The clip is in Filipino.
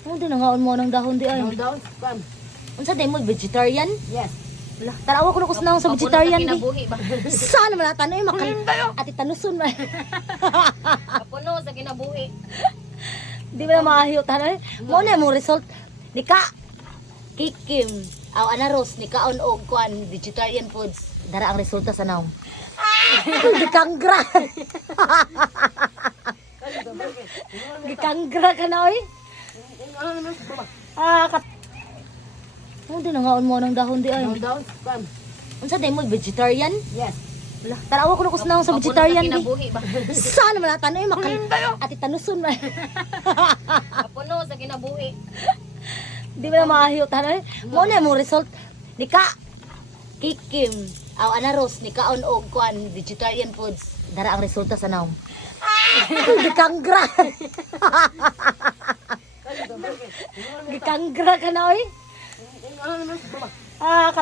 Mo din nangaon mo ng dahon di ay. Down, kam. Unsa day mo vegetarian? Yes. Wala, tarawa ko na kusnahon sa vegetarian di. Kinabuhi ba? Saan naman natanoy makal. Ati tanuson man. Kapuno sa kinabuhi. Di ba na maahiyo tanay? Mo na mo result. Ni ka kikim. Aw anaros ni kaon og kuan vegetarian foods. Dara ang resulta sa naong. Gikangra. Gikangra ka na oy. Kat. Mo din nangaon mo ng dahon di ay. Down, kam. Unsa day mo vegetarian? Yes. Wala, tarawa ko na kusnahon sa Kapuno vegetarian di. kinabuhi ba? Saan naman natanoy makal. Ati tanuson man. Kapuno sa kinabuhi. Di ba na maahiyo tanay? Mo na mo result. Ni ka kikim. Aw anaros ni kaon og kuan vegetarian foods. Dara ang resulta sa naong. Gikangra. Gikangra ka na oy. Kat.